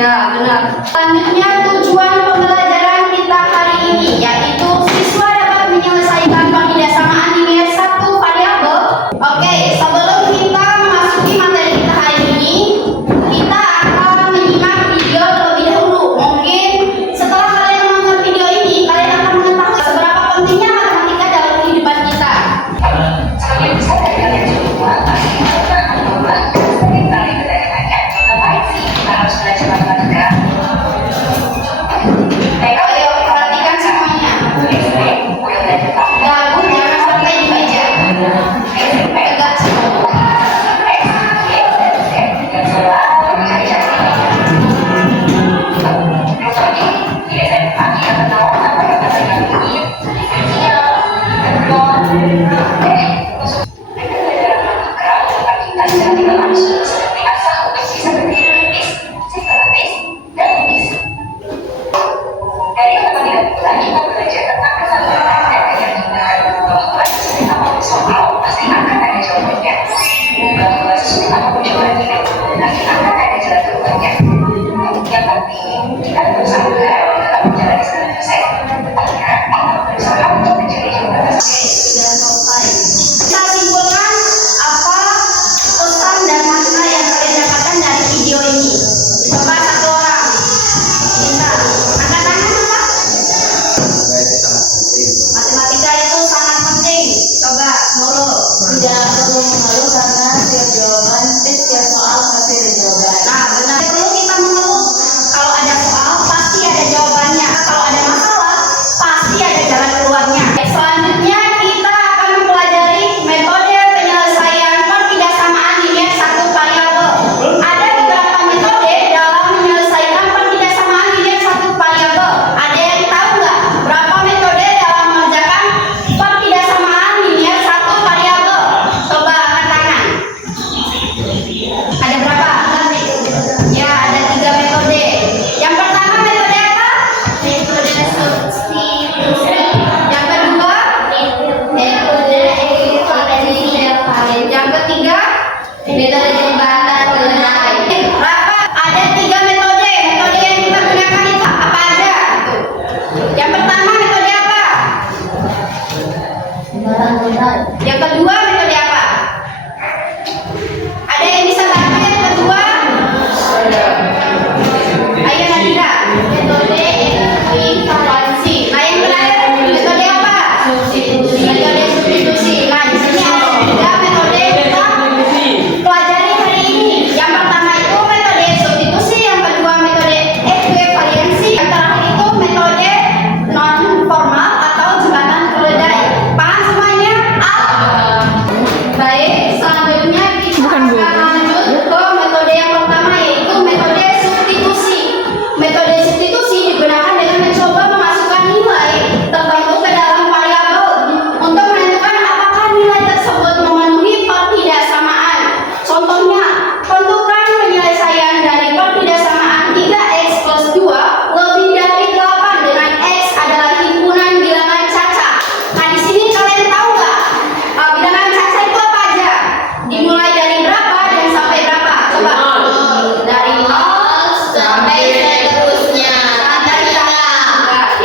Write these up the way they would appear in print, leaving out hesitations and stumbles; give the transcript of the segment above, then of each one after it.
Ya, benar. Selanjutnya tujuan pembelajaran kita hari ini yaitu siswa dapat menyelesaikan pertidaksamaan linear satu variabel. Oke, sebelum kita memasuki materi kita hari ini, kita akan menyimak video terlebih dahulu. Mungkin setelah kalian menonton video ini, kalian akan mengetahui seberapa pentingnya matematika dalam kehidupan kita.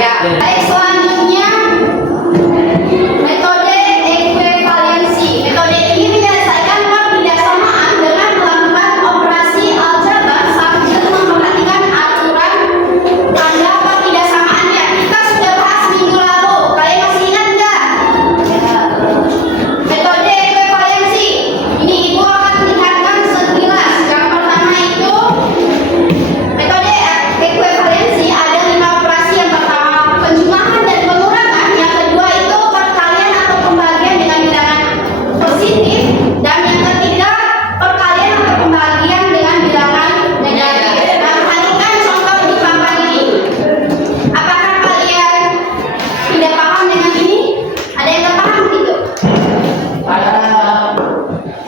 Ya. Baik, selanjutnya metode ekuivalensi. Metode ini menyelesaikan perpindasamaan dengan melakukan operasi aljabar sambil memperhatikan aturan tanda perpindasamaannya. Kita sudah bahas minggu lalu. Kalian masih ingat nggak? Metode ekuivalensi. Ini ibu akan lihatkan sekilas. Yang pertama itu metode ekuivalensi ada 5 operasi. Yang pertama penjumlahan dan pengurangan, yang kedua itu perkalian atau pembagian dengan bilangan positif, dan yang ketiga perkalian atau pembagian dengan bilangan negatif. Nah, perhatikan contoh di papan ini. Apakah kalian tidak paham dengan ini? Ada yang nggak paham gitu?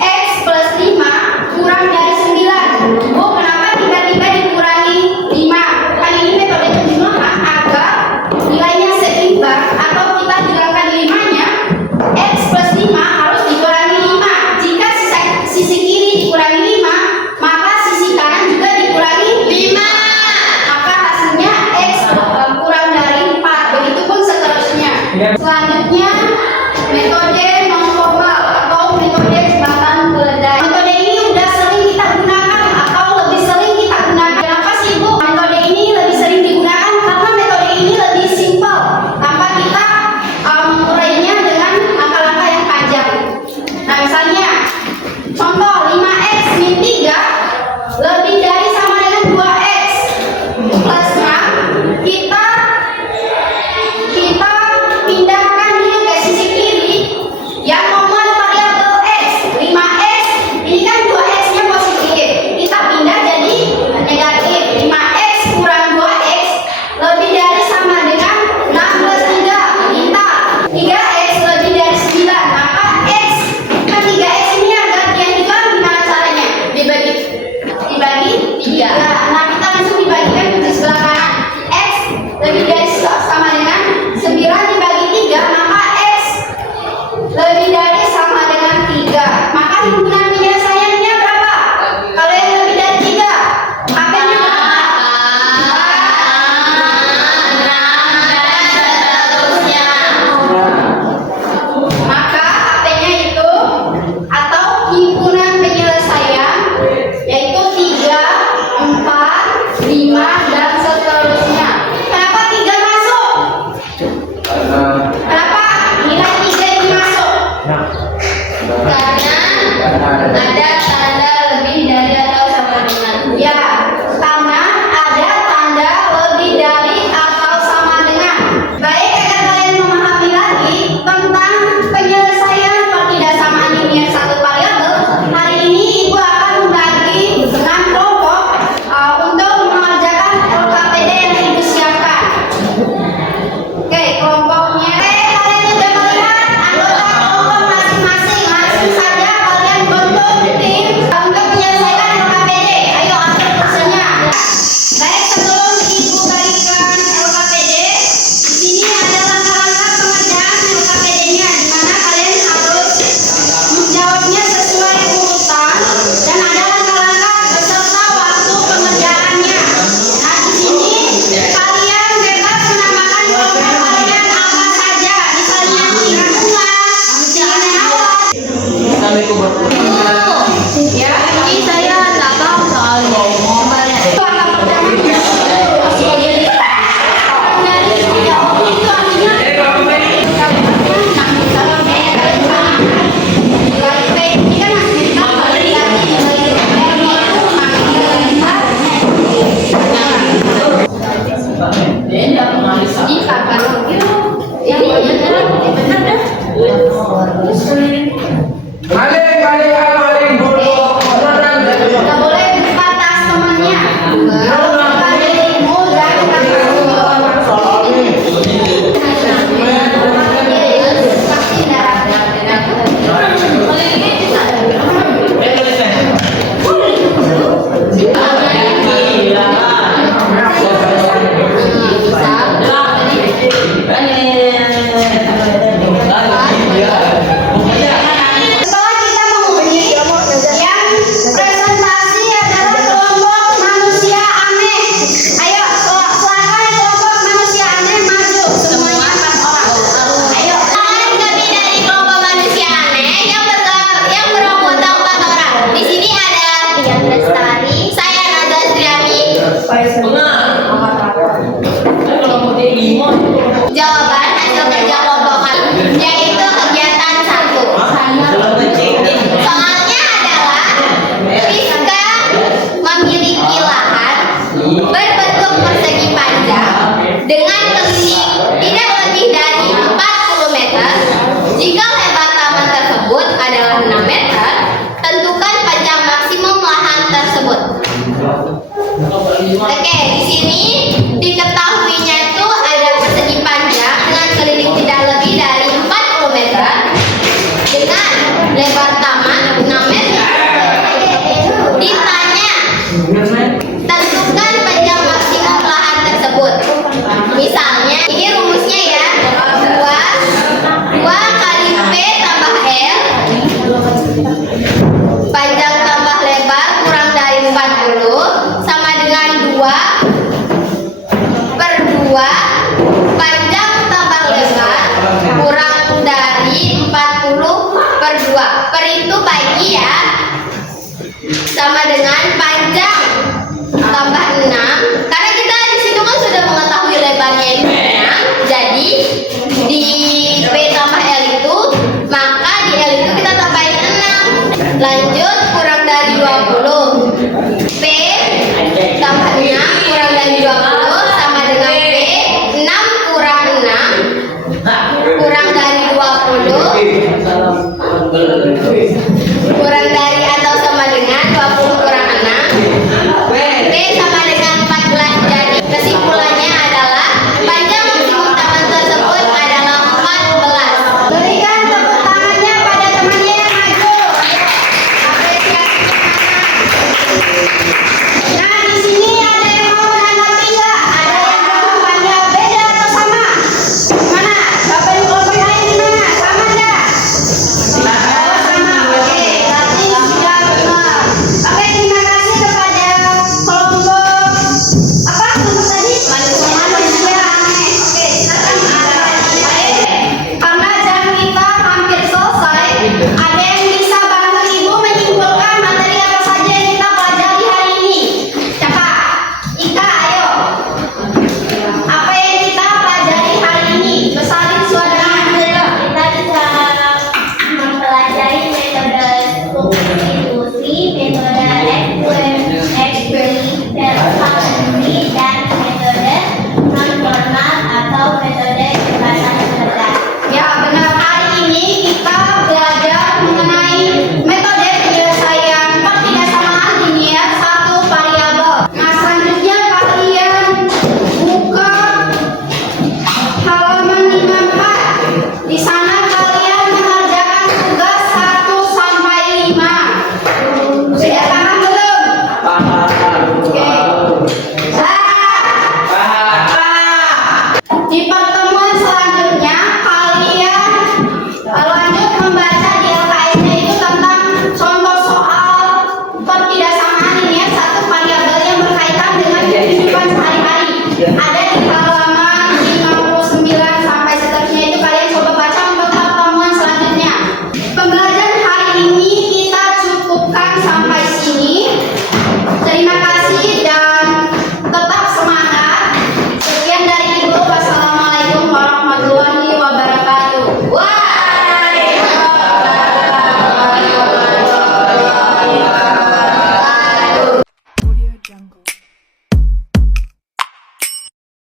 X plus 5 kurang dari 9. Bu, kenapa tiba-tiba dikurangi 5? Kan ini metode penjumlahan agar nilainya seimbang, atau kita hilangkan 5-nya. X plus 5 harus dikurangi 5. Jika sisi kiri dikurangi 5, maka sisi kanan juga dikurangi 5. Maka hasilnya X kurang dari 4. Begitupun seterusnya. Selanjutnya metode non formal atau metode jembatan keledai. Metode ini udah sering kita gunakan atau lebih sering kita gunakan. Kenapa sih Bu metode ini lebih sering digunakan? Karena metode ini lebih simpel tanpa kita mengurainya dengan langkah-langkah yang panjang. Nah, misalnya contoh 5x min 3 lebih dari sama dengan 2x plus 6. Kita pindahkan dulu ke sisi kiri yang nomor variabel x. 5x ini kan 2x-nya positif, kita pindah jadi negatif. 5x kurang 2x lebih dari sama dengan 6 plus 3. Kita 3x lebih dari 9. Maka x kan 3x ini agak gantian juga. Gimana caranya? Dibagi 3. Nah, kita langsung dibagikan ke sebelah kanan. X lebih dari sama dengan 9 dibagi 3, maka x lebih dari sama dengan 3. Maka himpunan penyelesaiannya berapa? Kalau yang lebih dari 3, HP-nya berapa? Maka HP-nya itu atau himpunan penyelesaian yaitu 3, 4, 5, dan seterusnya. Kenapa 3 masuk? Kenapa nilai 3 ini masuk? Karena ada tanda lebih dari atau sama dengan. Ya, karena ada tanda lebih dari atau sama dengan. Baik, agar kalian memahami lagi tentang penyelesaian perpindasamaan linear satu variabel, hari ini Ibu akan membagi 6 kelompok untuk mengerjakan LKPD yang Ibu siapkan. Oke, kelompoknya. Kalian sudah melihat anggota kelompok masing-masing. Langsung saja kalian bentuk tim untuk menyelesaikan LKPD. Ayo atur kursinya. Baik, sebelum Ibu bagikan LKPD, di sini ada langkah-langkah pengerjaan LKPD-nya, di mana kalian harus menjawabnya sesuai urutan, dan ada langkah-langkah beserta waktu pengerjaannya. Nah, di sini kalian bebas menambahkan kelompok kalian apa saja, misalnya silang bunga, silang awal. Ya, ini saya nggak tahu soalnya. Itu angka pertamanya. Itu artinya Balik, balik, balik. Jawaban